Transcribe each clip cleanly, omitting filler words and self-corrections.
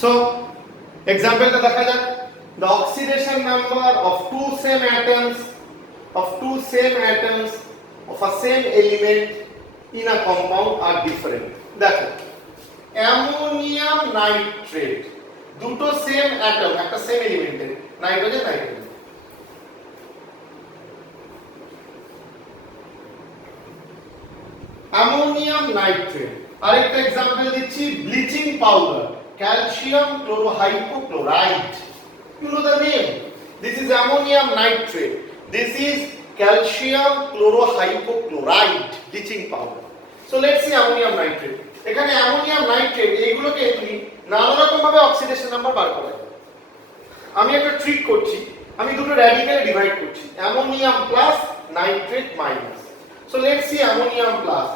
So এক্সাম্পলটা দেখা যাক। The oxidation number of two same atoms of a same element in a compound are different. দেখো ammonium nitrate, দুটো same atom একটা same এলিমেন্টের, nitrogen nitrogen. Ammonium nitrate. আরেকটা example দিচ্ছি, bleaching powder, calcium chlorohypochlorite. You know the name. This is ammonium nitrate. This is calcium chlorohypochlorite bleaching powder. So let's see ammonium nitrate. এখানে ammonium nitrate এইগুলোকে তুমি নানা রকম ভাবে oxidation number বার করা যায়। আমি একটা ট্রিক করছি, আমি দুটো র্যাডিক্যালে ডিভাইড করছি, ammonium plus nitrate minus. So let's see ammonium plus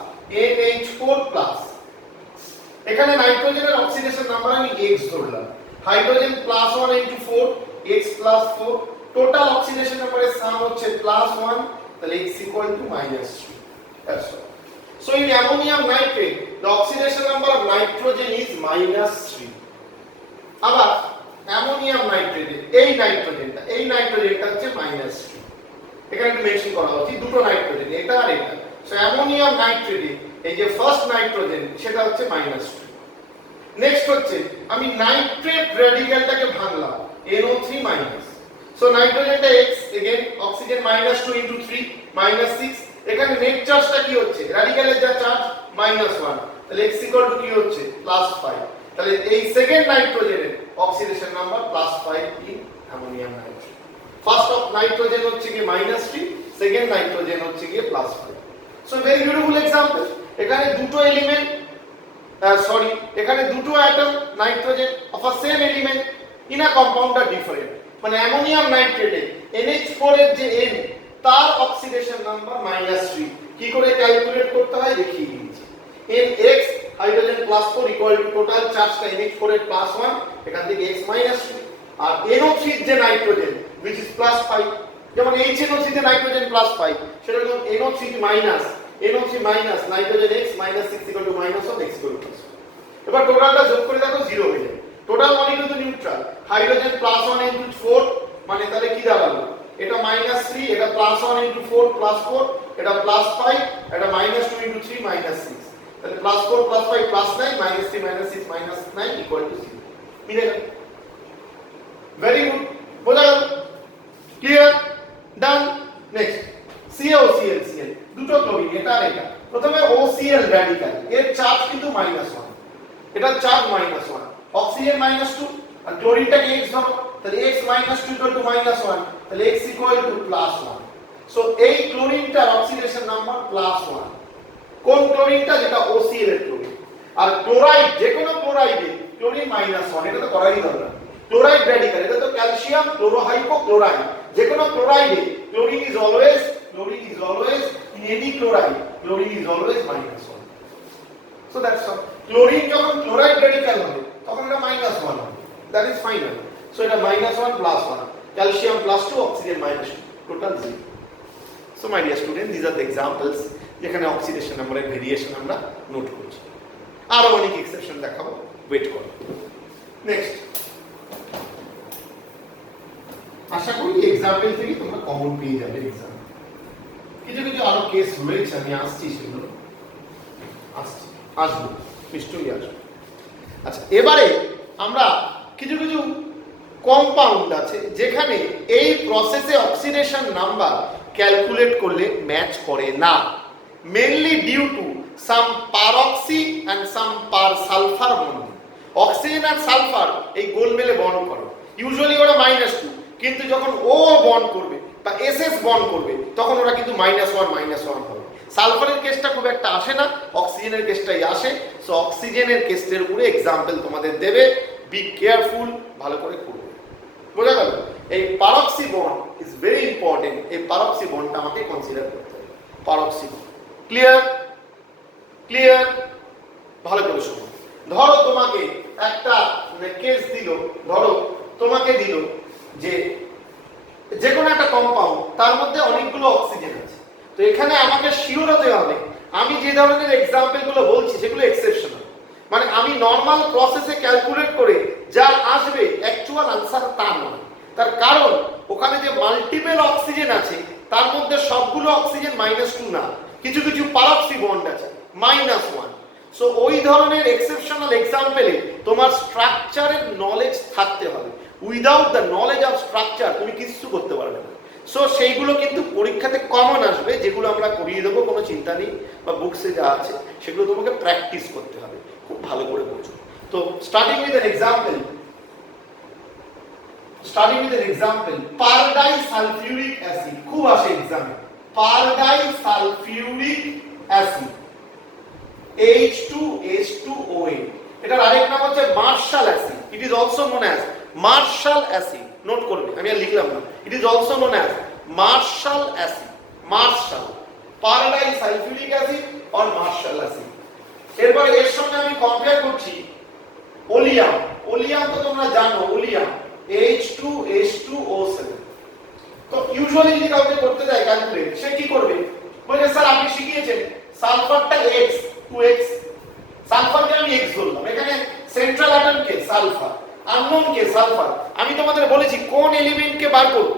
NH4 plus. এখানে নাইট্রোজেনের অক্সিডেশন নাম্বার আমি X ধরলাম, hydrogen plus 1 into 4 X plus 4, total oxidation নাম্বারের সাম হচ্ছে প্লাস 1, তাহলে X equal to minus 3. That's all. So in ammonium nitrate the oxidation number of nitrogen is minus 3. আবার ammonium নাইট্রেটে এই নাইট্রোজেনটা হচ্ছে minus 3. এখানে একটু মেনশন করা উচিত, দুটো নাইট্রোজেন এটা আর এটা। সো অ্যামোনিয়াম নাইট্রেটে এই যে ফার্স্ট নাইট্রোজেন সেটা হচ্ছে minus 2. নেক্সট হচ্ছে আমি নাইট্রেট র্যাডিক্যালটাকে ভাঙলাম NO3 মাইনাস। সো নাইট্রোজেনটা X, अगेन অক্সিজেন -2 into 3 -6। এখানে নেট চার্জটা কি হচ্ছে, র্যাডিক্যালের যা চার্জ -1, তাহলে X ইকুয়াল টু কি হচ্ছে +5। তাহলে এই সেকেন্ড নাইট্রোজেনের oxidation number +5 in ammonium nitrate. First of nitrogen হচ্ছে কি -3, সেকেন্ড নাইট্রোজেন হচ্ছে কি +5। So very beautiful example. এখানে দুটো এলিমেন্ট এখানে দুটো atom nitrogen of a same element in a compound আর ডিফারেন্ট। মানে অ্যামোনিয়াম নাইট্রেটে NH4 এর যে N তার অক্সিডেশন নাম্বার -3। কি করে ক্যালকুলেট করতে হয় দেখিয়ে দিয়েছি। NX hydrogen +4 equal to total চার্জটা NH4 এর +1, এখান থেকে X -3, আর NO3 এর যে নাইট্রোজেন which is +5, যেমন HNO3 তে নাইট্রোজেন +5, সেরকম NO3 minus nitrogen X -6 equal to -1 X equal to. এবার টোটালটা যোগ করে দেখো 0 হয়ে যায়। টোটাল মানে কিন্তু নিউট্রাল, হাইড্রোজেন +1 into 4 মানে তাহলে কি দাঁড়ালো, এটা -3, এটা +1 into 4 +4, এটা +5, এটা -2 into 3 -6, তাহলে +4 +5 +9 -3 -6 -9 ইকুয়াল টু 0। মিলে গেল? ভেরি গুড, বোঝা গেল? ক্লিয়ার? ডান। নেক্সট CaOCl, দুটো ক্লোরিন, এটা আর এটা। প্রথমে OCl র্যাডিক্যাল, এর চার্জ কিন্তু -1, এটা চার্জ -1, অক্সিজেন -2 আর ক্লোরিনটাকে X ধরো, তাহলে X -2 ইকুয়াল টু -1, তাহলে X ইকুয়াল টু +1। সো এই ক্লোরিনটার অক্সিডেশন নাম্বার +1। কোন ক্লোরিনটা, যেটা OCl এর ক্লোরিন। আর ক্লোরাইড, যে কোনো ক্লোরাইডে ক্লোরিন -1, এটা তো করারই দরকার। ক্লোরাইড র্যাডিক্যাল, এটা তো ক্যালসিয়াম ক্লোরোহাইপোক্লোরাইড, যে কোনো ক্লোরাইডে chlorine is always in any chloride chlorine is always -1. So that's all. Chlorine যখন ক্লোরাইড র্যাডিক্যাল হবে তখন এটা -1 হবে, that is final. So এটা -1 +1, calcium +2 oxygen -2, total 0. So my dear student, these are the examples যেখানে অক্সিডেশন নাম্বারের variation আমরা note করছি। আরো অনেক এক্সেপশন দেখাবো, ওয়েট করো। নেক্সট, আশা করি এক্সাম্পল থেকে তোমরা কমন পেয়ে যাবে। এক্সাম্পল কিছু আরো কেস রয়েছে, আমি আসছি সেগুলো, আসবো নিশ্চয়ই আসবো। আচ্ছা, এবারে আমরা কিছু কম্পাউন্ড আছে যেখানে এই প্রসেসে অক্সিডেশন নাম্বার ক্যালকুলেট করলে ম্যাচ করে না, mainly due to some peroxy and some per sulphur bond. Oxygen আর সালফার এই গোলমেলে বন্ড করে, ইউজুয়ালি ওরা -2, কিন্তু যখন ও বন্ড করবে বা SS বন্ড করবে তখন ওরা কিন্তু -1 হবে। সালফারের কেসটা খুব একটা আসে না, অক্সিজেনের কেসটাই আসে। সো অক্সিজেনের কেসের উপরে एग्जांपल তোমাদের দেবে, বি কেয়ারফুল, ভালো করে করবে। বোঝা গেল? এই পারঅক্সি বন্ড ইজ ভেরি ইম্পর্টেন্ট, এই পারঅক্সি বন্ডটা আমাকে কনসিডার করতে হবে। পারঅক্সি বন্ড ক্লিয়ার? ভালো করে শোনো। ধরো তোমাকে একটা কেস দিল, ধরো তোমাকে দিল যে কোনো একটা কম্পাউন্ড, তার মধ্যে অনেকগুলো অক্সিজেন আছে। তো এখানে আমাকে শিওর হতে হবে আমি যে ধরনের एग्जांपल গুলো বলছি সেগুলো এক্সেপশনাল, মানে আমি নর্মাল প্রসেসে ক্যালকুলেট করে যা আসবে অ্যাকচুয়াল আনসার তা নয়। তার কারণ ওখানে যে মাল্টিপল অক্সিজেন আছে তার মধ্যে সবগুলো অক্সিজেন -2 না, কিছু কিছু পারক্সি বন্ড আছে -1। সো ওই ধরনের এক্সেপশনাল এক্সাম্পলে তোমার স্ট্রাকচারের নলেজ থাকতে হবে। Without the knowledge of structure তুমি কিছু করতে পারবে না। সো সেইগুলো কিন্তু পরীক্ষাতে কমন আসবে, যেগুলো আমরা করিয়ে দেবো, কোনো চিন্তা নেই, বা বুকসে যা আছে সেগুলো তোমাকে প্র্যাকটিস করতে হবে খুব ভালো করে বোঝো। তো starting with an example, per disulphuric acid, খুব আসে এক্সামে, পার ডাইসালফিউরিক অ্যাসিড H2H2OA, এটার আরেক নাম হচ্ছে Marshall acid. It is also known as Marshall acid, note করবে, আমি আর লিখলাম না। It is also known as Marshall acid, Marshall, per disulphuric acid or Marshall acid. এরপরে এর সঙ্গে আমি কম্পেয়ার করছি ওলিয়াম। ওলিয়াম তো তোমরা জানো, ওলিয়াম H2H2O7। তো ইউজুয়ালি যদি কাউকে করতে দেয় ক্যালকুলেট, সে কি করবে? বলে স্যার আপনি শিখিয়েছেন সালফারটা X 2X, সালফারকে আমি X ধরলাম, এখানে সেন্ট্রাল অ্যাটম কে সালফার, আননোন কে সালফার। আমি তোমাদের বলেছি কোন এলিমেন্টকে বার করব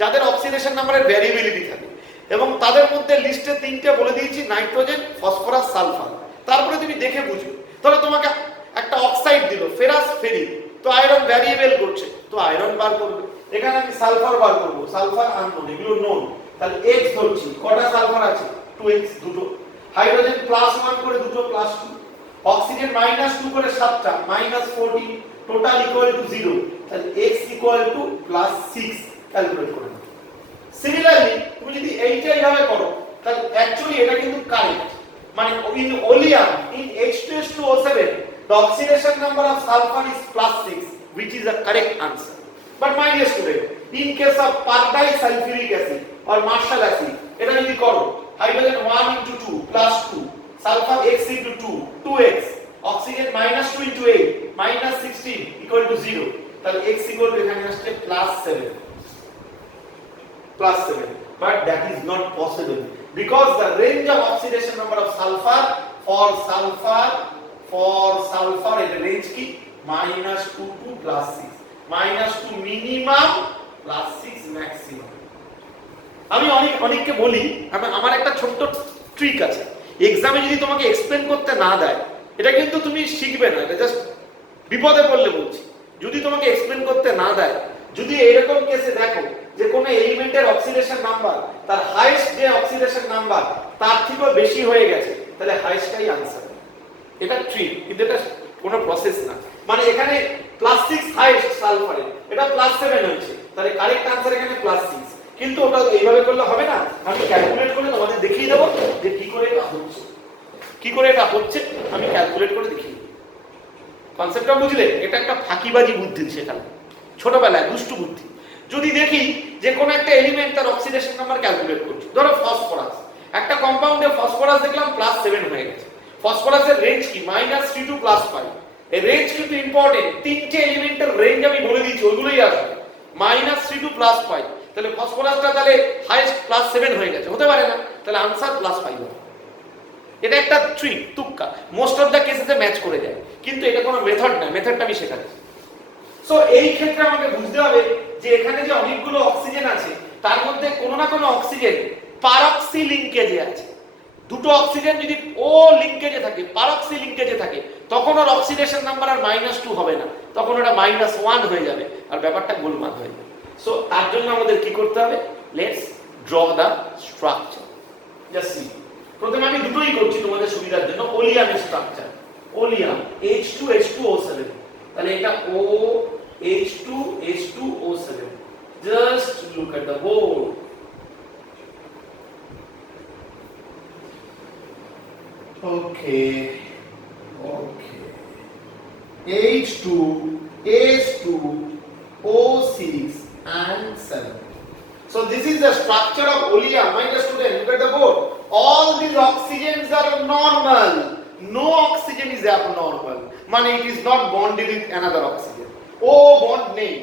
যাদের অক্সিডেশন নাম্বারের ভ্যারিয়েবিলিটি থাকে, এবং তাদের মধ্যে লিস্টে 3টে বলে দিয়েছি, নাইট্রোজেন, ফসফরাস, সালফার। তারপরে তুমি দেখে বুঝো। তাহলে তোমাকে একটা অক্সাইড দিল, ফেরাস, ফেরিক, তো আয়রন ভ্যারিয়েবল করছে, তো আয়রন বার করবে। এখানে আমি সালফার বার করব, সালফার আননোন, এগুলো নোন, তাহলে X ধরছি। কটা সালফার আছে? 2X, দুটো। হাইড্রোজেন +1 করে দুটো, +2। অক্সিজেন -2 করে 7টা, -14, টোটাল ইকুয়াল টু 0, তাহলে X ইকুয়াল টু +6 ক্যালকুলেট করে নাও। সিমিলারলি তুমি যদি এইটা এইভাবে করো, তাহলে অ্যাকচুয়ালি এটা কিন্তু কারেক্ট। মানে in oleum, in H2H2O7, the oxidation number of sulfur is +6, which is a correct answer. But my dear student, in case of per disulfuric acid or marshal acid, এটা যদি করো, hydrogen 1 into 2 +2, sulfur X into 2, 2X, oxygen -2 into 8, -16 equal to 0, তাহলে X equal to এখানে আসছে +7, +7. But that is not possible because the range of oxidation number of sulfur for sulfur in the range কি -2 to +6, -2 minimum, +6 maximum. আমি অনেককে বলি, আমার একটা ছোট্ট ট্রিক আছে, এক্সামে যদি তোমাকে এক্সপ্লেন করতে না দেয়, এটা কিন্তু তুমি শিখবে না, এটা জাস্ট বিপদে পড়লে বলছি। যদি তোমাকে এক্সপ্লেন করতে না দেয়, যদি এইরকম কেসে দেখো যে কোন এলিমেন্টের অক্সিডেশন নাম্বার, তার হাইয়েস্ট যে অক্সিডেশন নাম্বার তার থেকেও বেশি হয়ে গেছে, তাহলে হাইয়েস্টটাই আনসার। এটা ট্রিক, কিন্তু এটা কোনো প্রসেস না। মানে এখানে +6 হাইয়েস্ট সালফারে, এটা +7 হয়েছে, তাহলে কারেক্ট আনসার এখানে +6। কিন্তু ওটা এইভাবে করলে হবে না, আমি ক্যালকুলেট করে তোমাদের দেখিয়ে দেবো যে কি করে এটা হচ্ছে, আমি ক্যালকুলেট করে দেখিয়ে দেবো। কনসেপ্টটা বুঝলে? এটা একটা ফাঁকিবাজি বুদ্ধি শেখানো, ছোটবেলায় দুষ্টু বুদ্ধি। যদি দেখি যে কোন একটা এলিমেন্ট তার অক্সিডেশন নাম্বার ক্যালকুলেট করছে, ধরো ফসফরাস, একটা কম্পাউন্ডে ফসফরাস দেখলাম +7 হয়ে গেছে। ফসফরাসের রেঞ্জ কি -3 to +5। এই রেঞ্জ কিন্তু ইম্পর্টেন্ট, তিনটে এলিমেন্টের রেঞ্জ আমি বলে দিয়েছি, ওগুলোই আসবে -3 to +5। তাহলে ফসফরাসটা তাহলে হাইয়েস্ট +7 হয়ে গেছে, হতে পারে না, তাহলে আনসার +5 হবে। এটা একটা ট্রিক, তুক্কা, মোস্ট অফ দ্য কেসেসে ম্যাচ করে যায়, কিন্তু এটা কোনো মেথড না, মেথডটা আমি শেখাচ্ছি। সো এই ক্ষেত্রে আমাকে বুঝতে হবে যে এখানে যে অনেকগুলো অক্সিজেন আছে, তার মধ্যে কোনো না কোনো অক্সিজেন পারক্সি লিংকেজে আছে। দুটো অক্সিজেন যদি ও লিংকেজে থাকে, পারক্সি লিংকেজে থাকে, তখন ওর অক্সিডেশন নাম্বার আর -2 হবে না, তখন ওটা -1 হয়ে যাবে, আর ব্যাপারটা গোলমাল হয়ে যাবে। সো তার জন্য আমাদের কি করতে হবে? Let's draw the structure. Just see, প্রথমে আমি দুটোই করছি তোমাদের সুবিধার জন্য। ওলিয়ামের স্ট্রাকচার, ওলিয়াম H2H2O7, তাহলে এটা OH2H2O7। Just look at the board. Okay, H2H2O6 and 7. So this is the structure of oleum. My dear student, look at the board. All these oxygens are normal. No oxygen is abnormal. Meaning it is not bonded with another oxygen. O bond নেই।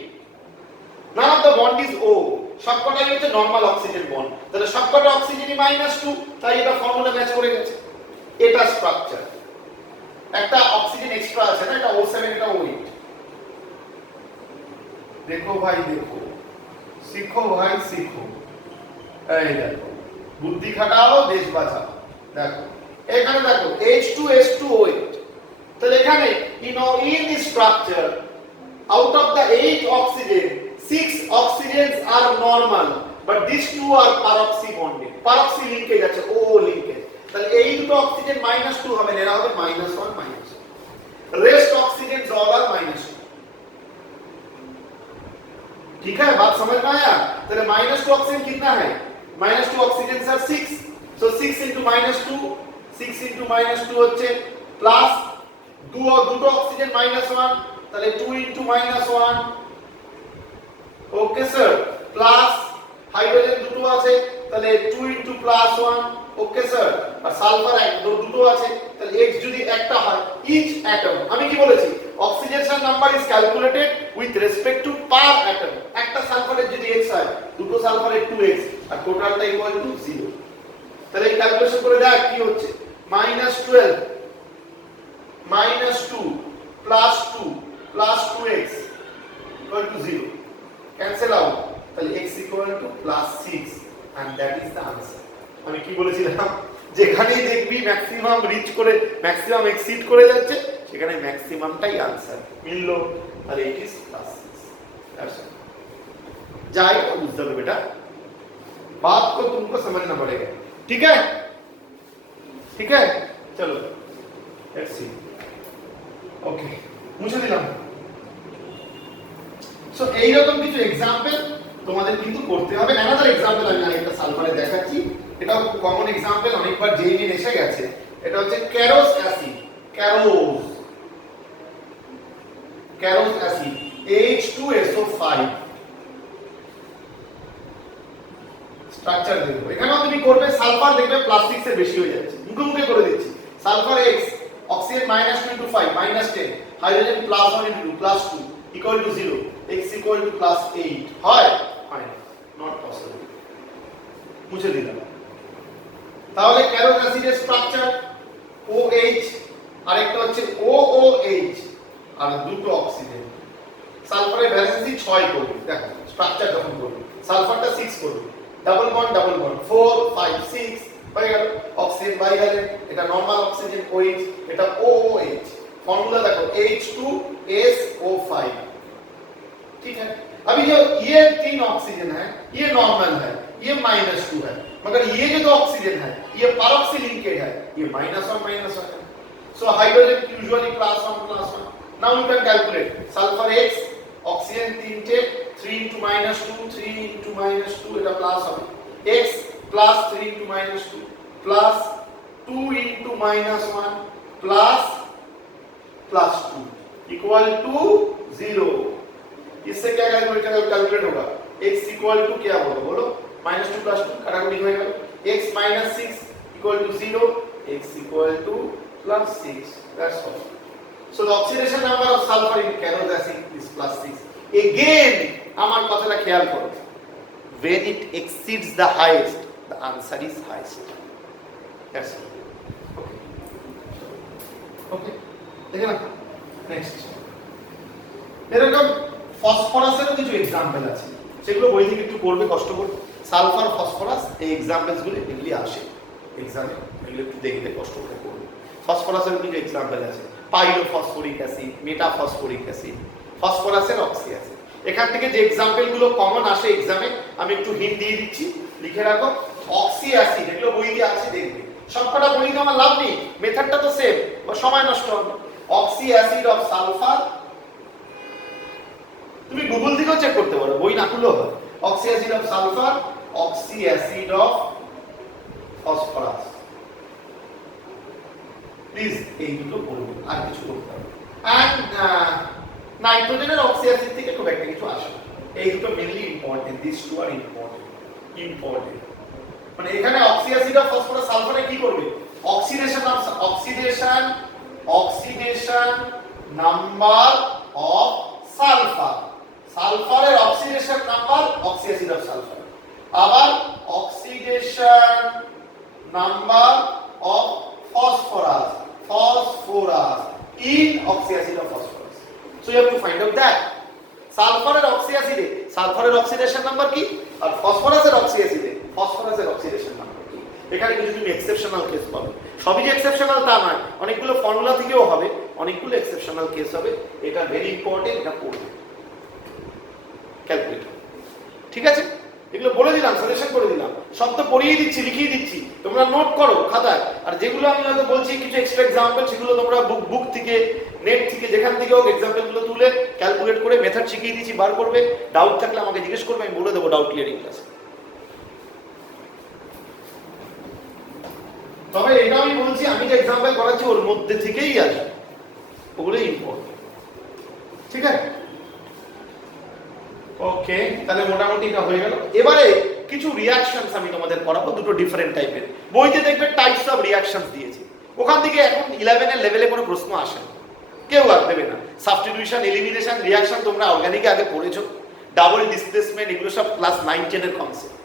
None of the bond is O. সবকটাই হচ্ছে normal oxygen bond. তাহলে সবকটা অক্সিজেনই -2, তাই এটা formula match করে গেছে। এটা স্ট্রাকচার। একটা অক্সিজেন এক্সট্রা আছে না, এটা O7 এটা O8। দেখো ভাই দেখো, শিখো ভাই শিখো, এই দেখো বুদ্ধি খাটাও দেশ বাঁচাও। দেখো এখানে দেখো H2S2O8, তাহলে এখানে in the structure out of the 8 oxygen 6 oxygens are normal but these two are peroxy bonded, peroxy linkage আছে O linkage, তাহলে এই দুটো অক্সিজেন -2 হবে, এরা হবে -1 -1, rest oxygens all are -2। ठीक है, बात समझ में आया? তাহলে -2 ऑक्सीजन कितना है, -2 oxygen sir 6, so 6 into -2, 6 into -2 হচ্ছে প্লাস দুটো অক্সিজেন -1, তাহলে 2 into -1, okay sir, plus hydrogen দুটো আছে তাহলে 2 into +1, ওকে স্যার, আর সালফার দুটো আছে তাহলে x যদি একটা হয় each atom, আমি কি বলেছি oxidation number is calculated with respect two per atom, একটা সালফারের যদি x হয় দুটো সালফারের 2x আর টোটালটা ইকুয়াল টু 0, তাহলে এই ক্যালকুলেশন করে দেখ কি হচ্ছে -12 -2 +2 +2x equal to 0, cancel out, তাহলে x equal to +6 and that is the answer। আমি কি বলেছিলাম, যেখানেই দেখবি ম্যাক্সিমাম রিচ করে ম্যাক্সিমাম এক্সিড করে যাচ্ছে সেখানে ম্যাক্সিমামটাই आंसर মিললো, আর ইট ইজ +6। দ্যাটস ইট, যাই বুঝতে হবে बेटा, बात को तुमको समझना पड़ेगा, ठीक है ठीक है, चलो लेट्स सी, ओके মুছে দিলাম। সো এই রকম কিছু एग्जांपल তোমাদের কিন্তু করতে হবে। অ্যানাদার एग्जांपल আমি আরেকটা সালফারে দেখাচ্ছি, এটাও খুব কমন एग्जांपल, অনেকবার জেইনি এসে গেছে। এটা হচ্ছে ক্যারোস অ্যাসিড, ক্যারোস অ্যাসিড H2SO5 স্ট্রাকচার দেখো, এখানেও তুমি করবে সালফার, দেখবে +6 এর বেশি হয়ে যাচ্ছে, মুখে মুখে করে দিচ্ছি। Sulphur X, oxygen -2 into 5 -10, hydrogen +1 into 2 +2 equal to 0, x equal to +8 হয় হয় নট পসিবল, মুছে দিলাম। তাহলে ক্যারোস অ্যাসিডের স্ট্রাকচার OH, আরেকটা হচ্ছে OOH, আর দুটো অক্সিজেন, সালফারের ভ্যালেন্সি 6 করবে, দেখো স্ট্রাকচার যখন করবে সালফারটা 6 করবে, ডাবল বন্ড 4 5 6 হয়ে গেল, অক্সিজেন বাইহাইড্রেট, এটা নরমাল অক্সিজেন OH, এটা OOH, फॉर्मूला देखो H2SO5, ठीक है। अभी जो ये 3 ऑक्सीजन है ये नॉर्मल है, ये -2 है, मगर ये जो 2 ऑक्सीजन है ये पैरोक्सी लिंकेज है, ये -1 है, so hydrogen usually +1 now you can calculate sulphur X, oxygen 3 टे 3 into -2 এটা প্লাস হবে, X +3 into -2 +2 into -1 +2 equal to 0। इससे क्या कैलकुलेट होगा, x इक्वल टू क्या होगा बोलो, -2 +2 काटाकुटी हो गया, x -6 equal to 0, x equal to +6, that's all. So the oxidation number of sulphur in Caro's acid is +6। Again আমার কথাটা খেয়াল করো, when it exceeds the highest the answer is highest, that's all, okay okay দেখেন না। Next এরকম ফসফরাসেরও কিছু example আছে, সেগুলো বই থেকে একটু পড়বে কষ্ট করে। সালফার, ফসফরাস, এই एग्जांपल्स গুলো এগুলি আসে एग्जाम এ, এগুলো একটু দেখতে কষ্ট করে পড়বে। ফসফরাসের কিছু एग्जांपल আছে, পাইরোফসফরিক অ্যাসিড, মেটাফসফরিক অ্যাসিড, ফসফরাসের অক্সি অ্যাসিড। এখান থেকে যে एग्जांपल গুলো কমন আসে एग्जाम এ আমি একটু হিন্ট দিয়ে দিচ্ছি, লিখে রাখো। অক্সি অ্যাসিড এগুলো বইতে আছে দেখবে, সবকটা বইতে আমার লাভ নেই, মেথডটা তো সেম, সময় নষ্ট হবে। অক্সি অ্যাসিড অফ সালফার, তুমি গুগল থেকেও চেক করতে পারো, বই না খুললেও হয়। Oxy acid of sulphur, oxy acid of phosphorus, please এই দুটো পড়বে, আর কিছু করতে হবে। এন্ড নাইট্রোজেনের অক্সি অ্যাসিড থেকে খুব একটা কিছু আসে, এই দুটো mainly important, this two are important. মানে এখানে অক্সি অ্যাসিড অফ ফসফরাস সালফারে কি করবে, অক্সিডেশন নাম্বার অফ সালফার, সালফারের oxidation number, oxy acid of sulphur, আবার oxidation number of phosphorus, phosphorus in oxyacid of phosphorus. So you have to find out that. সালফারের অক্সিঅ্যাসিডে সালফারের অক্সিডেশন নাম্বার কি আর ফসফরাসের অক্সিঅ্যাসিডে ফসফরাসের অক্সিডেশন নাম্বার কি? এখানে কিন্তু তুমি এক্সেপশনাল কেস পাবে। সবই যে এক্সেপশনাল তা নয়, অনেকগুলো ফর্মুলা থেকেও হবে, অনেকগুলো এক্সেপশনাল কেস হবে। এটা ভেরি ইম্পর্টেন্ট, এটা পড়বে ক্যালকুলেটর। ঠিক আছে, এগুলো বলে দিলাম, সাজেশন করে দিলাম, সব তো পড়িয়ে দিচ্ছি, লিখিয়ে দিচ্ছি, তোমরা নোট করো খাতায়। আর যেগুলো আমি হয়তো বলছি কিছু এক্সট্রা এক্সাম্পল, সেগুলো তোমরা বুক থেকে, নেট থেকে, যেখান থেকে হোক এক্সাম্পলগুলো তুলে ক্যালকুলেট করে মেথড শিখিয়ে দিচ্ছি, বার করবে। ডাউট থাকলে আমাকে জিজ্ঞেস করবে, আমি বলে দেবো ডাউট ক্লিয়ারিং ক্লাসে। তবে এটা আমি বলছি, আমি যে এক্সাম্পল করাচ্ছি ওর মধ্যে থেকেই আসে, ওগুলোই ইম্পর্টেন্ট। ঠিক আছে, ওকে, তাহলে মোটামুটি এটা হয়ে গেল। এবারে কিছু রিঅ্যাকশনস আমি তোমাদের করাবো, দুটো ডিফারেন্ট টাইপের। বইতে দেখবে টাইপস অফ রিঅ্যাকশনস দিয়েছে, ওখান থেকে এখন 11 এর লেভেলে কোনো প্রশ্ন আসে না, কেউ আর দেবে না। সাবস্টিটিউশন, এলিমিনেশন, রিঅ্যাকশন তোমরা অর্গানিকে আগে পড়েছো, ডাবল ডিসপ্লেসমেন্ট, এগুলো সব ক্লাস 9-10 এর কনসেপ্ট,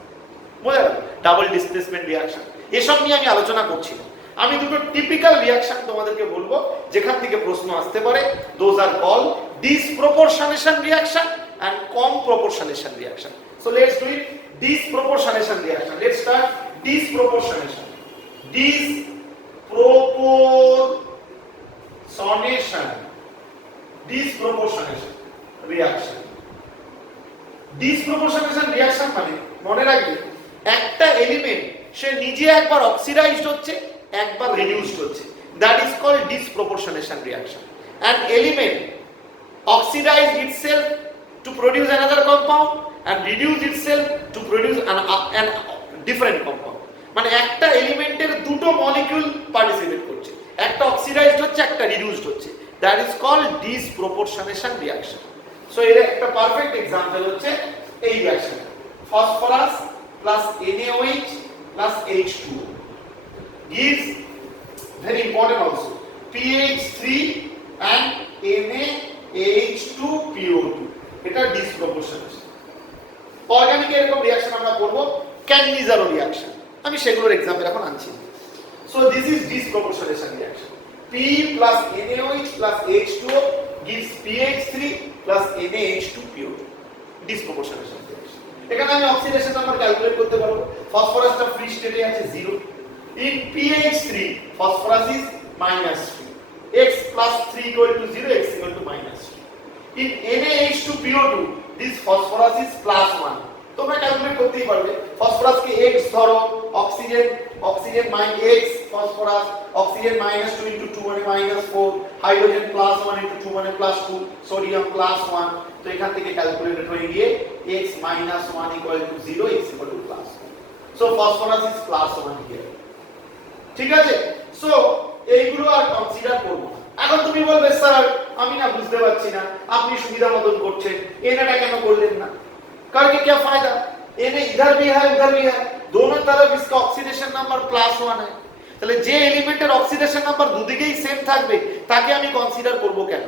বুঝলে? ডাবল ডিসপ্লেসমেন্ট, রিঅ্যাকশন, এসব নিয়ে আমি আলোচনা করছি না। আমি দুটো টিপিক্যাল রিঅ্যাকশন তোমাদেরকে বলবো যেখান থেকে প্রশ্ন আসতে পারে। Those are called disproportionation reaction and comproportionation reaction. So let's do it. Disproportionation reaction. Let's start. Disproportionation. Disproportionation reaction. Disproportionation reaction মানে মনে রাখবে, একটা এলিমেন্ট সে নিজে একবার অক্সিডাইজড হচ্ছে, একবার রিডিউসড হচ্ছে, that is called disproportionation reaction. An element oxidized itself to produce another compound and reduce itself to produce an different compound. মানে একটা এলিমেন্টের দুটো মলিকিউল পার্টিসিপেট করছে, একটা অক্সিডাইজড হচ্ছে, একটা রিডিউসড হচ্ছে, that is called disproportionation reaction. So এর একটা পারফেক্ট एग्जांपल হচ্ছে এই reaction, phosphorus plus NaOH plus H2O gives, very important also, PH3 and NaH2PO2. এটা ডিসপ্রপোর্শনেশন। অর্গানিকে এরকম রিঅ্যাকশন আমরা করব, ক্যানিজারো রিঅ্যাকশন, আমি সেগুলোর एग्जांपल এখন আনছি। So this is disproportionation reaction. P plus NaOH plus H2O gives PH3 plus NaH2PO2, disproportionation reaction. এখানে আমি অক্সিডেশন নাম্বার ক্যালকুলেট করতে পারবো। ফসফরাসটা ফ্রি স্টেটে আছে 0, in PH3 phosphorus is -3, x plus 3 equal to 0, x equal to -3. In NaH2PO2 this phosphorus is +1. তোমরা calculate করতেই পারবে, ফসফরাসকে x ধরো, oxygen -x, phosphorus, oxygen -2 into 2 মানে -4, হাইড্রোজেন +1 into 2 মানে +2, সোডিয়াম +1। তো এখান থেকে ক্যালকুলেটেড হয়ে গিয়ে x - 1 equal to 0, x equal to +1. So phosphorus is +1 here. ঠিক আছে, সো এইগুলো আর কনসিডার করব না। এখন তুমি বলবে স্যার আমি না বুঝতে পারছি না, আপনি সুবিধা মতন করছেন, এনাটা কেন করলেন না? करके क्या फायदा? एन इधर भी है उधर भी है, दोनों तरफ इसका ऑक्सीडेशन नंबर +1 है। তাহলে যে এলিমেন্টের অক্সিডেশন নাম্বার দুদিকেই সেম থাকবে তাকে আমি কনসিডার করব কেন?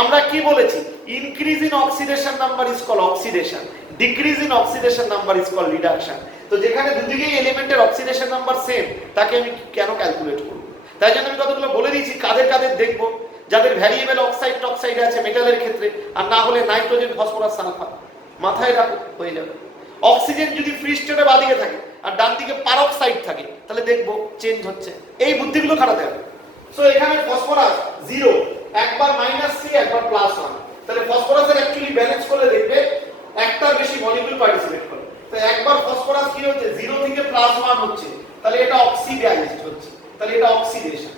আমরা কি বলেছি? Increase in oxidation number is call oxidation, decrease in oxidation number is call reduction. তো যেখানে দুদিকেই এলিমেন্টের অক্সিডেশন নাম্বার সেম, তাকে আমি কেন ক্যালকুলেট করব? তাই জন্য আমি কতগুলো বলে দিয়েছি, কাদের কাদের দেখব, যাদের ভ্যারিয়েবল অক্সাইড টক্সাইড আছে মেটালের ক্ষেত্রে, আর না হলে নাইট্রোজেন ফসফরাস সালফার, মাথায় রাখো, হয়ে যাবে। অক্সিজেন যদি ফ্রি স্টেটে বাদিকে থাকে আর ডান দিকে পারক্সাইড থাকে, তাহলে দেখবো চেঞ্জ হচ্ছে। এই বুদ্ধিগুলো খাটাতে হবে। সো এখানে ফসফরাস 0, একবার -3 একবার +1, তাহলে ফসফরাসের অ্যাকচুয়ালি ব্যালেন্স করলে দেখবে একটার বেশি মলিকিউল পার্টিসিপেট করে। তো একবার ফসফরাস কি হচ্ছে 0 থেকে +1 হচ্ছে, তাহলে এটা অক্সিডাইজড হচ্ছে, তাহলে এটা অক্সিডেশন।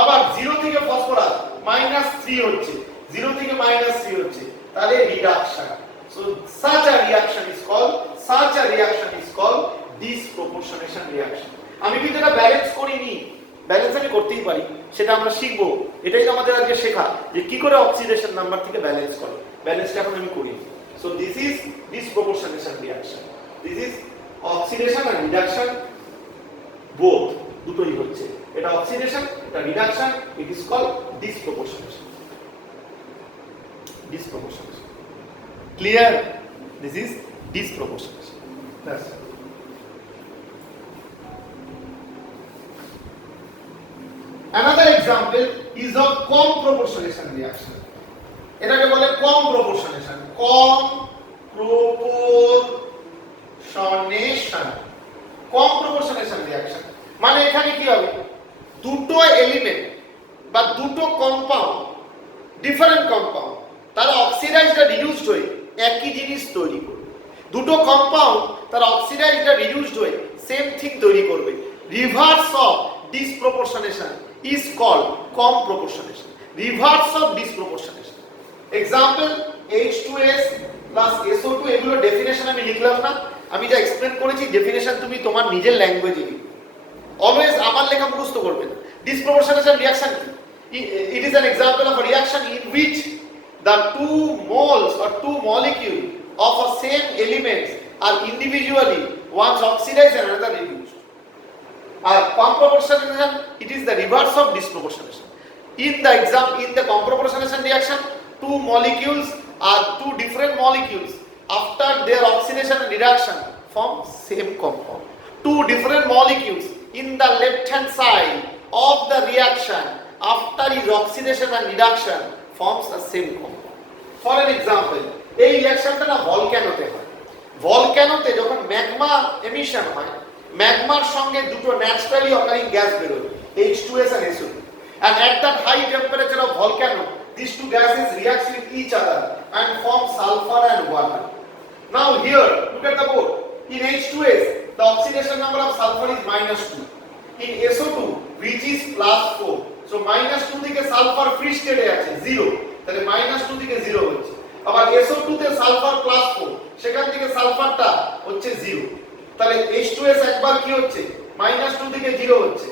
আবার 0 থেকে ফসফরাস -3 হচ্ছে, 0 থেকে -3 হচ্ছে, তাহলে reduction. So such a reaction is called disproportionation reaction. আমি কিন্তু এটা ব্যালেন্স করিনি, ব্যালেন্স আমি করতেই পারি, সেটা আমরা শিখবো। এটাই আমাদের আজকে শেখা, যে কি করে অক্সিডেশন নাম্বার থেকে ব্যালেন্স করে। ব্যালেন্সটা এখন আমি করি। So this is disproportionation reaction. This is oxidation and reduction both, দুটোই হচ্ছে। এটা অক্সিডেশন, এটা reduction, it is called disproportionation. Disproportionation. Clear? This is disproportionation. That's it. Another example. is of com proportionation reaction. এটাকে বলে কম proportionation. কম proportionation. কম proportionation reaction. মানে এখানে কি হবে? দুটো এলিমেন্ট বা দুটো কম্পাউন্ড, ডিফারেন্ট কম্পাউন্ড, তারা অক্সিডাইজড আর রিডিউসড হয়ে একই জিনিস তৈরি করবে। দুটো কম্পাউন্ড তারা অক্সিডাইজড আর রিডিউসড হয়ে সেম থিং তৈরি করবে। Reverse of disproportionation is called comproportionation. Reverse of disproportionation. Example H2S plus SO2, এগুলো ডেফিনেশন আমি লিখলাম না, আমি যা এক্সপ্লেন করেছি ডেফিনেশন তুমি তোমার নিজের ল্যাঙ্গুয়েজে লিখবে। অলওয়েজ আমার লেখা মুখস্থ করবে না। ডিসপ্রপোর্শনেশন রিঅ্যাকশন কি? It is an example of a reaction in which the two moles or two molecules of a same element are individually one oxidized and another reduced. Kom proportionation, it is the reverse of disproportionation. In the kom proportionation reaction, two molecules are two different molecules after their oxidation and reduction form same compound. Two different molecules in the left hand side of the reaction after its oxidation and reduction forms the same compound. For an example, এই রিঅ্যাকশনটা না ভলক্যানোতে হয়। ভলক্যানোতে যখন magma emission হয়, ম্যাগমার সঙ্গে দুটো naturally occurring gas বের হয়, H2S and SO2, and at that high temperature of volcano these two gases react with each other and form sulfur and water. Now here look at the board. In H2S the oxidation number of sulfur is -2. In SO2 which is +4, so -2 থেকে sulphur free স্টেটে আছে 0, তাহলে -2 থেকে 0 হচ্ছে। আবার SO2 তে sulphur +4, সেখান থেকে সালফারটা হচ্ছে 0, তাহলে H2S একবার কি হচ্ছে -2 থেকে 0 হচ্ছে।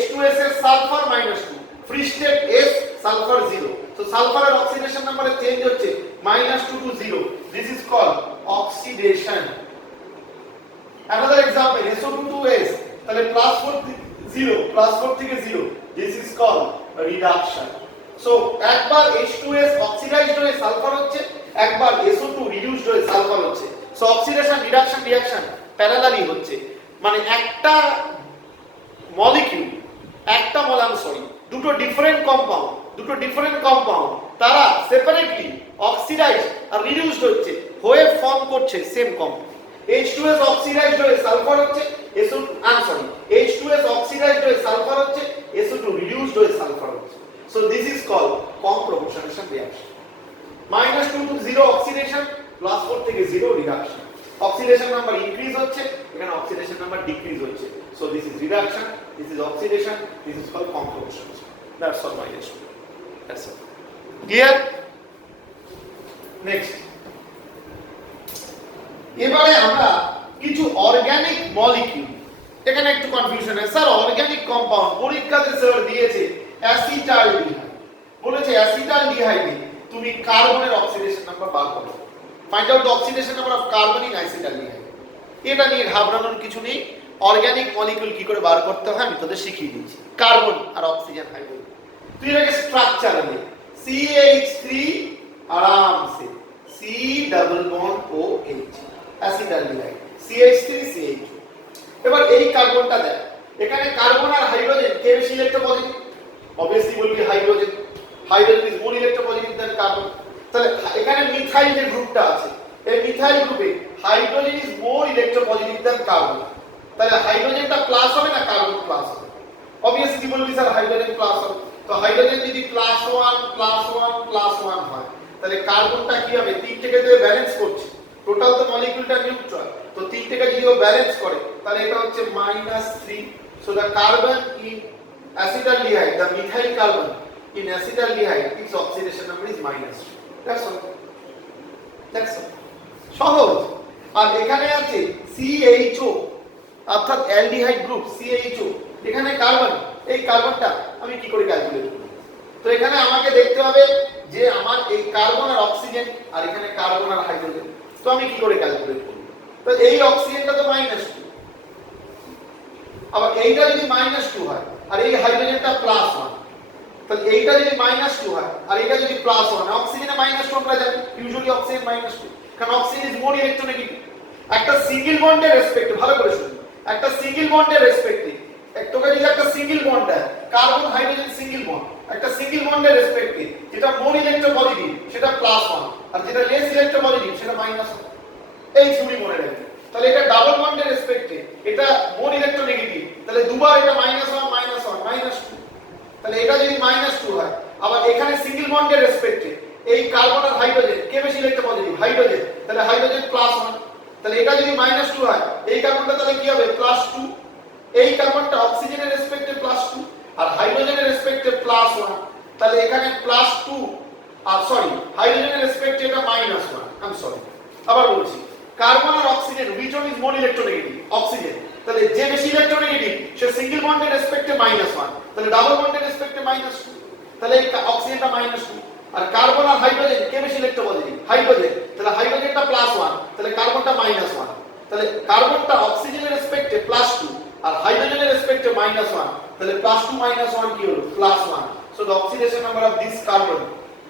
H2S এর sulphur -2, free state S, sulphur 0, so সালফারের অক্সিডেশন নাম্বারে চেঞ্জ হচ্ছে -2 to 0. This is called oxidation. Another example SO2 to S, তাহলে +4 0, +4 থেকে 0, this is called reduction. So একবার H2S অক্সিডাইজড হয়ে সালফার হচ্ছে, একবার SO2 রিডিউসড হয়ে সালফার হচ্ছে। So oxidation reduction reaction parallelly হচ্ছে। মানে একটা মলিকিউল, দুটো ডিফারেন্ট কম্পাউন্ড তারা সেপারেটলি অক্সিডাইজড আর রিডিউসড হচ্ছে, হয়ে ফর্ম করছে সেম কম্পাউন্ড। H2S অক্সিডাইজড হয়ে সালফার হচ্ছে, H2S অক্সিডাইজড হয়ে সালফার হচ্ছে, SO2 রিডিউসড হয়ে সালফার হচ্ছে। So this is called com proportionation reaction. -2 to 0 oxidation, +4 থেকে 0 reduction. Oxidation number increase হচ্ছে, এখানে oxidation number decrease হচ্ছে। So this is reduction, this is oxidation, this is called com proportionation. That's all my issue. That's all. Clear? Next. এবারে আমরা কিছু organic molecule, এখানে একটু confusion আছে স্যার। অর্গানিক কম্পাউন্ড পরীক্ষাতে স্যার দিয়েছে অ্যাসিটালডিহাইড, বলেছে অ্যাসিটালডিহাইডে তুমি কার্বনের অক্সিডেশন নাম্বার বার করো, find out the oxidation number of carbon in acetaldehyde. এটা নিয়ে ঘাবড়ানোর কিছু নেই। অর্গানিক মলিকিউল কি করে বার করতে হয় আমি তোদের শিখিয়ে দিয়েছি। কার্বন আর অক্সিজেন হাইড্রোজেন, তুই এটাকে স্ট্রাকচার নিয়ে CH3 আরামসে C double bond OH acetaldehyde CH3 CH2। এবার এই কার্বনটা দেখ, এখানে কার্বন আর হাইড্রোজেন কে বেশি ইলেকট্রোপজিটিভ? obviously বলবি hydrogen. Hydrogen is more electropositive than carbon. তাহলে এখানে মিথাইল যে গ্রুপটা আছে, এই মিথাইল গ্রুপে hydrogen is more electropositive than carbon. তাহলে হাইড্রোজেনটা প্লাস হবে না কার্বন প্লাস হবে? obviously বলবি স্যার হাইড্রোজেন প্লাস হবে। তো হাইড্রোজেন যদি +1 হয়, তাহলে কার্বনটা কি হবে? 3 থেকে ব্যালেন্স করছে, টোটাল তো মলিকিউলটা নিউট্রাল, তো 3 থেকে যদি ও ব্যালেন্স করে তাহলে এটা হচ্ছে -3। So the carbon in acetaldehyde, the methyl carbon in acetaldehyde, its oxidation number is -2. That's all. সহজ। আর এখানে আছে CHO, অর্থাৎ অ্যালডিহাইড গ্রুপ CHO, এখানে কার্বন, এই কার্বনটা আমি কি করে ক্যালকুলেট করব? তো এখানে আমাকে দেখতে হবে যে আমার এই কার্বন আর অক্সিজেন, আর এখানে কার্বন আর হাইড্রোজেন, তো আমি কি করে ক্যালকুলেট করব? তো এই অক্সিজেনটা তো -2, আবার এইটা যদি -2 হয় আর এই হাইড্রোজেনটা +1, তাহলে এইটা যদি -2 হয় আর এইটা যদি +1, অক্সিজেনে -2 আমরা জানি, ইউজুয়ালি অক্সিজেন -2, কারণ অক্সিজেন ইজ মোর ইলেকট্রোনেগেটিভ। একটা সিঙ্গেল বন্ডের রেসপেক্টে, ভালো করে শুনুন, একটা সিঙ্গেল বন্ডের রেসপেক্টে তোকে যদি একটা সিঙ্গেল বন্ড দেয়, কার্বন হাইড্রোজেন সিঙ্গেল বন্ড, একটা সিঙ্গেল বন্ডের রেসপেক্টে যেটা মোর ইলেক্ট্রোপজিটিভ সেটা +1 আর যেটা লেস ইলেক্ট্রোপজিটিভ সেটা -1। এই থিওরি মনে রাখবে। তাহলে এটা ডাবল বন্ডের রেসপেক্টে এটা মোর ইলেক্ট্রোনেগেটিভ, তাহলে দুবার এটা -1 -1 -2, তাহলে এটা যদি -2 হয়, আবার এখানে সিঙ্গেল বন্ডের রেসপেক্টে এই কার্বন আর হাইড্রোজেন কে বেশি ইলেক্ট্রোপজিটিভ? হাইড্রোজেন, তাহলে হাইড্রোজেন +1, তাহলে এটা যদি -2 হয় এই কার্বনটা তাহলে কি হবে? +2, এই কার্বনটা অক্সিজেনের রেসপেক্টে +2 আর হাইড্রোজেনের রেসপেক্টে +1, তাহলে এখানে +2 আর হাইড্রোজেনের রেসপেক্টে এটা -1। আমি আবার বলছি, কার্বন আর oxygen which one is more electronegative? Oxygen, তাহলে যে বেশি ইলেকট্রোনেগেটিভ সে সিঙ্গেল বন্ডের রেসপেক্টে -1, তাহলে ডাবল বন্ডের রেসপেক্টে -2, তাহলে এই অক্সিজেনটা -2 আর কার্বন আর হাইড্রোজেন কে বেশি ইলেকট্রোপজিটিভ? হাইড্রোজেন, তাহলে হাইড্রোজেনটা +1, তাহলে কার্বনটা -1, তাহলে কার্বনটা অক্সিজেনের রেসপেক্টে +2 আর হাইড্রোজেনের রেসপেক্টে -1, তাহলে +2 -1 কি হলো? +1। So the oxidation number of this carbon,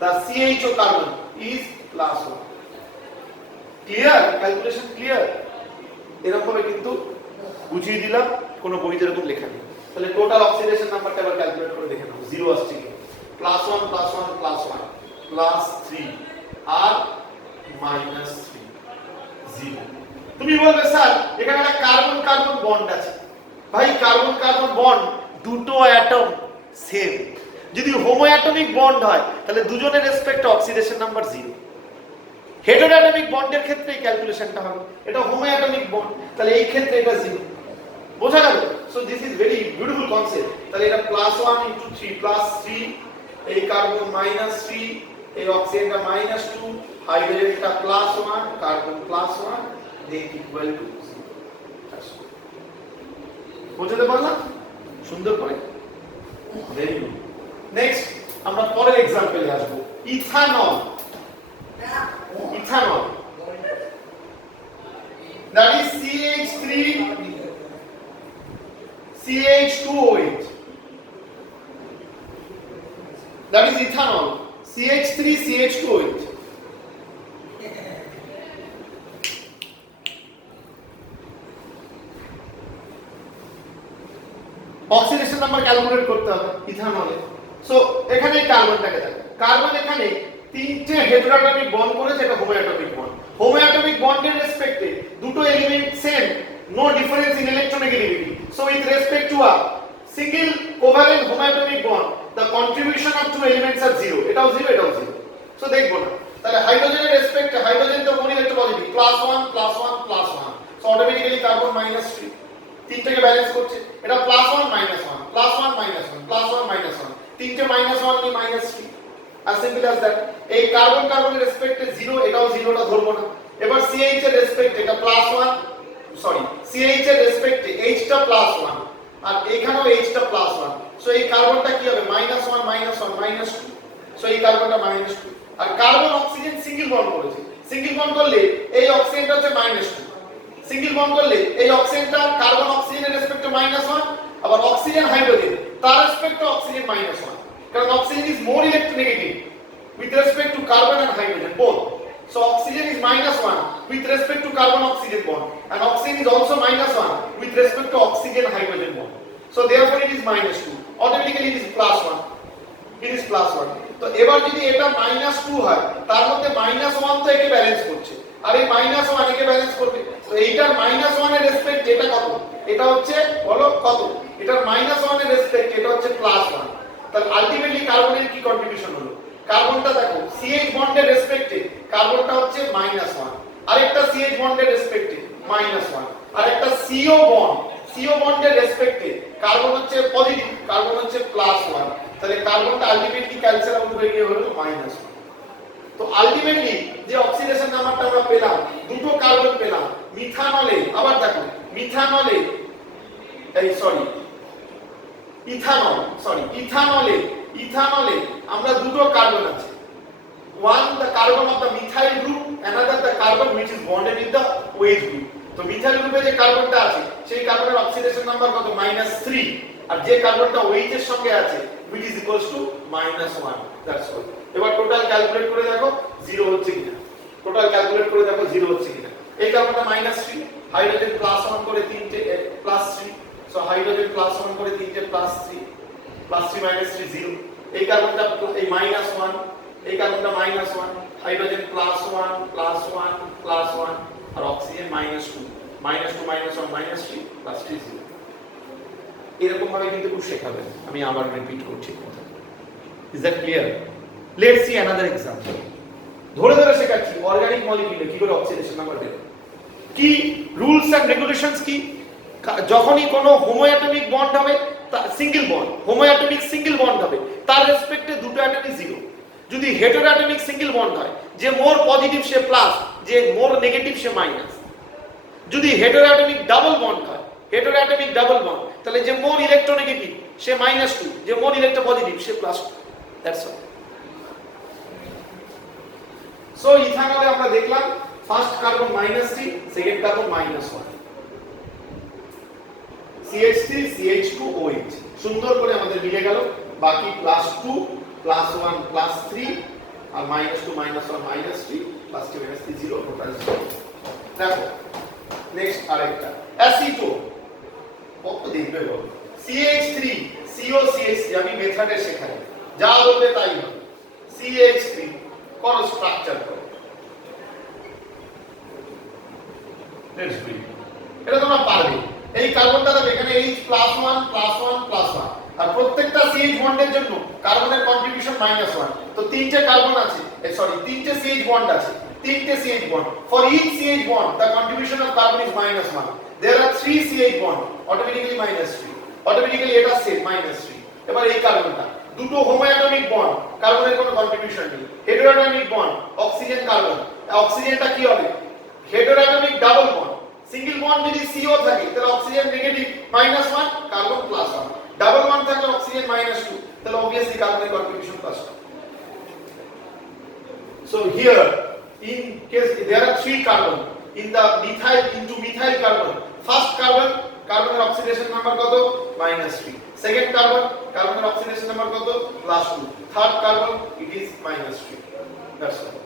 the CHO carbon is +1। Clear? Calculation clear? এরকম ভাবে কিন্তু বুঝিয়ে দিলাম, কোনো বইতে এরকম লেখা নেই। তাহলে টোটাল অক্সিডেশন নাম্বারটা আবার ক্যালকুলেট করে দেখে নাও। 0 আসছে কি? +1 +1 +1 +3 আর -3 0। তুমি বলবে স্যার এখানে একটা কার্বন কার্বন বন্ড আছে। ভাই কার্বন কার্বন বন্ড দুটো অ্যাটম সেম, যদি হোমো অ্যাটমিক বন্ড হয় তাহলে দুজনের রেসপেক্টে অক্সিডেশন নাম্বার 0। হেটেরোঅ্যাটমিক বন্ডের ক্ষেত্রে এই ক্যালকুলেশনটা হবে, এটা হোমো অ্যাটমিক বন্ড, তাহলে এই ক্ষেত্রে এটা 0। বোঝা গেল? So this is very beautiful concept. তাহলে এটা +1 * 3 +3, এই কার্বন -3, এই অক্সিজেনটা -2, হাইড্রোজেনটা +1, কার্বন +1, they equal to 0। বুঝতে পারলাম সুন্দর করে? Very good. নেক্সট আমরা পরের एग्जांपल এ আসব। Ethanol. Ethanol, that is CH3CH2OH, that is ethanol, CH3CH2OH। Oxidation number calculate করতে হবে ইথানলে। সো এখানে কার্বনটাকে দেখো, কার্বন এখানে তিনটে হেটেরোঅ্যাটমিক বন্ড করেছে, এটা homo atomic bond. Homo atomic বন্ডের রেসপেক্টে দুটো element same, no difference in electronegativity. So with respect to a single covalent homo atomic bond the contribution of two elements are 0, এটাও 0 এটাও 0। সো দেখবো না, তাহলে হাইড্রোজেনের রেসপেক্টে হাইড্রোজেন তো মোর ইলেকট্রোপজিটিভ +1 +1 +1, সো অটোমেটিক্যালি কার্বন -3 তিনটাকে ব্যালেন্স করছে, এটা +1 - 1 +1 - 1 +1 - 1, তিনটে -1 কি -3, as simple as that। এই কার্বন কার্বনের রেসপেক্টে 0, এটাও 0টা ধরবো না। এবার CH এর রেসপেক্টে এটা CH এর রেসপেক্টে H টা +1 আর এখানেও H টা +1, সো এই কার্বনটা কি হবে? -1 -1 -2, সো এই কার্বনটা -2 আর কার্বন অক্সিজেন সিঙ্গেল বন্ড করেছে। সিঙ্গেল বন্ড করলে এই অক্সিজেনটা হচ্ছে -2, সিঙ্গেল বন্ড করলে এই অক্সিজেনটা কার্বন অক্সিজেনের রেসপেক্টে -1, আবার অক্সিজেন হাইড্রোজেন তার রেসপেক্টে অক্সিজেন -1, কারণ oxygen is more electronegative with respect to carbon and hydrogen both, so oxygen is -1 with respect to carbon oxygen bond and oxygen is also -1 with respect to oxygen hydrogen bond, so therefore it is -2, automatically it is +1, it is +1। তো এবার যদি এটা -2 হয় তার মধ্যে -1 তো একে balance করছে আর এই -1 একে ব্যালেন্স করবে, তো এইটার -1 এর রেসপেক্ট এটা কত? এটা হচ্ছে বলো কত? এটার -1 এর রেসপেক্ট এটা হচ্ছে +1। তাহলে আলটিমেটলি কার্বনের কি কন্ট্রিবিউশন হলো? কার্বনটা দেখো CH বন্ডের রেসপেক্টে কার্বনটা হচ্ছে -1, আরেকটা CH বন্ডের রেসপেক্টে -1, আরেকটা CO বন্ডের রেসপেক্টে কার্বন হচ্ছে পজিটিভ, কার্বন হচ্ছে +1, তাহলে কার্বনটা আলটিমেটলি ক্যান্সেল আউট হয়ে গিয়ে হলো -1। তো আলটিমেটলি যে অক্সিডেশন নাম্বারটা আমরা পেলাম, দুটো কার্বন পেলাম মিথানলে। আবার দেখো মিথানলে ইথানলে আমরা দুটো কার্বন আছে, one the carbon of the methyl group, another the carbon which is bonded with the OH group। তো মিথাইল গ্রুপে যে কার্বনটা আছে সেই কার্বনের অক্সিডেশন নাম্বার কত? -3, আর যে কার্বনটা OH এর সঙ্গে আছে which is equals to -1, that's all। এবার টোটাল ক্যালকুলেট করে দেখো 0 হচ্ছে কিনা, টোটাল ক্যালকুলেট করে দেখো 0 হচ্ছে কিনা। এই কার্বনটা -3, হাইড্রোজেন +1 করে তিনটে +3, সো হাইড্রোজেন +1 করে তিনটে +3 +3 -3 0 এই কার্বনটা এই -1 এই কার্বনটা -1 হাইড্রোজেন +1 +1 +1 আর অক্সিজেন -2 -2 -1 -3 +3 0 এরকম ভাবে কিন্তু খুব শেখাবেন আমি আবার রিপিট করছি কথা is that clear let's see another example ধরে ধরে শেখাচ্ছি অর্গানিক মলিকিউলে কি করে অক্সিডেশন নাম্বার বের কি রুলস এন্ড রেগুলেশনস কি যখনই কোনো হোমোঅ্যাটমিক বন্ড হবে সিঙ্গেল বন্ড হোমোঅ্যাটমিক সিঙ্গেল বন্ড হবে তার রেসপেক্টে দুটো অ্যাটমই জিরো যদি হেটেরোঅ্যাটমিক সিঙ্গেল বন্ড হয় যে মোর পজিটিভ সে প্লাস যে মোর নেগেটিভ সে মাইনাস যদি হেটেরোঅ্যাটমিক ডাবল বন্ড হয় হেটেরোঅ্যাটমিক ডাবল বন্ড তাহলে যে মোর ইলেকট্রোনেগেটিভ সে -2 যে মোর ইলেকট্রোপজিটিভ সে +2 দ্যাটস অল সো ইথানলে আমরা দেখলাম first carbon -3 second carbon -1 CH3 CH2 OH সুন্দর করে আমাদের মিলে গেল বাকি +2 +1 +3 আর -2 -1 -3 +2 -3 0 টোটাল 0 দেখো নেক্সট আরেকটা অ্যাসিটোন কত দেখবে বলো CH3 CO CH3 আমি মেথডে শেখাই যা বলবে তাই হবে CH3 কোন স্ট্রাকচার করো লেটস ডু এটা তোমরা পারবে এই কার্বনটা দেখো এখানে H +1 +1 +1 আর প্রত্যেকটা CH বন্ডের জন্য কার্বনের কন্ট্রিবিউশন -1 তো তিনটে কার্বন আছে সরি তিনটে CH বন্ড আছে তিনটে CH bond for each CH bond the contribution of carbon is -1 there are 3 CH bond automatically -3 automatically এটা সেট -3 এবার এই কার্বনটা দুটো হোমোঅ্যাটমিক বন্ড কার্বনের কোনো কন্ট্রিবিউশন নেই হেটেরোঅ্যাটমিক বন্ড অক্সিজেন কার্বন অক্সিজেনটা কি হবে হেটেরোঅ্যাটমিক ডাবল বন্ড সিঙ্গেল বন্ড যদি CO থাকে তাহলে oxygen negative -1 carbon +1 double bond থাকলে অক্সিজেন -2 তাহলে obviously কার্বনের contribution +1 so here in case there are 3 carbon in the methyl into methyl carbon first carbon oxidation number কত -3 second carbon oxidation number কত +2 third carbon it is -3 that's all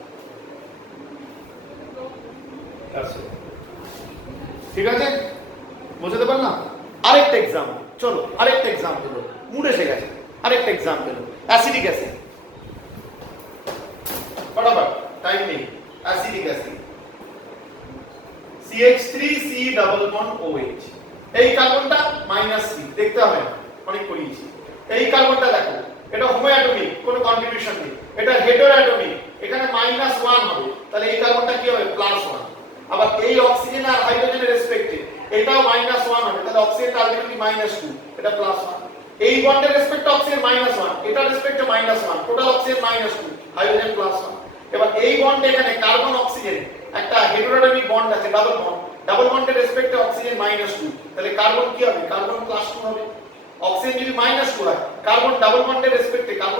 ঠিক আছে বুঝতে পারলাম আরেকটা एग्जांपल চলো আরেকটা एग्जांपल মুড এসে গেছে আরেকটা एग्जांपल অ্যাসিডিক অ্যাসিড ফটাফট টাইম নেই acidic acid CH3C double bond OH এই কার্বনটা -3 দেখতে হবে অনেক করিয়েছি এই কার্বনটা দেখো এটা হোমোঅ্যাটমিক কোনো কন্ট্রিবিউশন নেই এটা হেটেরোঅ্যাটমিক এখানে -1 হবে তাহলে এই কার্বনটা কি হবে +1 আবার এই অক্সিজেন আর হাইড্রোজেনের রেসপেক্টে এটাও -1 হবে তাহলে অক্সিজেনটা আলটিমেটলি -2 এটা +1 এই বন্ডের রেসপেক্টে অক্সিজেন -1 এটা রেসপেক্টে -1 টোটাল অক্সিজেন -2 হাইড্রোজেন +1 এবার এই বন্ডে এখানে কার্বন অক্সিজেন একটা হেটেরোঅ্যাটমিক বন্ড আছে ডাবল বন্ডের রেসপেক্টে অক্সিজেন -2 তাহলে কার্বন কি হবে কার্বন +2 হবে অক্সিজেন যদি -2 হয় কার্বন ডাবল বন্ডের রেসপেক্টে কার্বন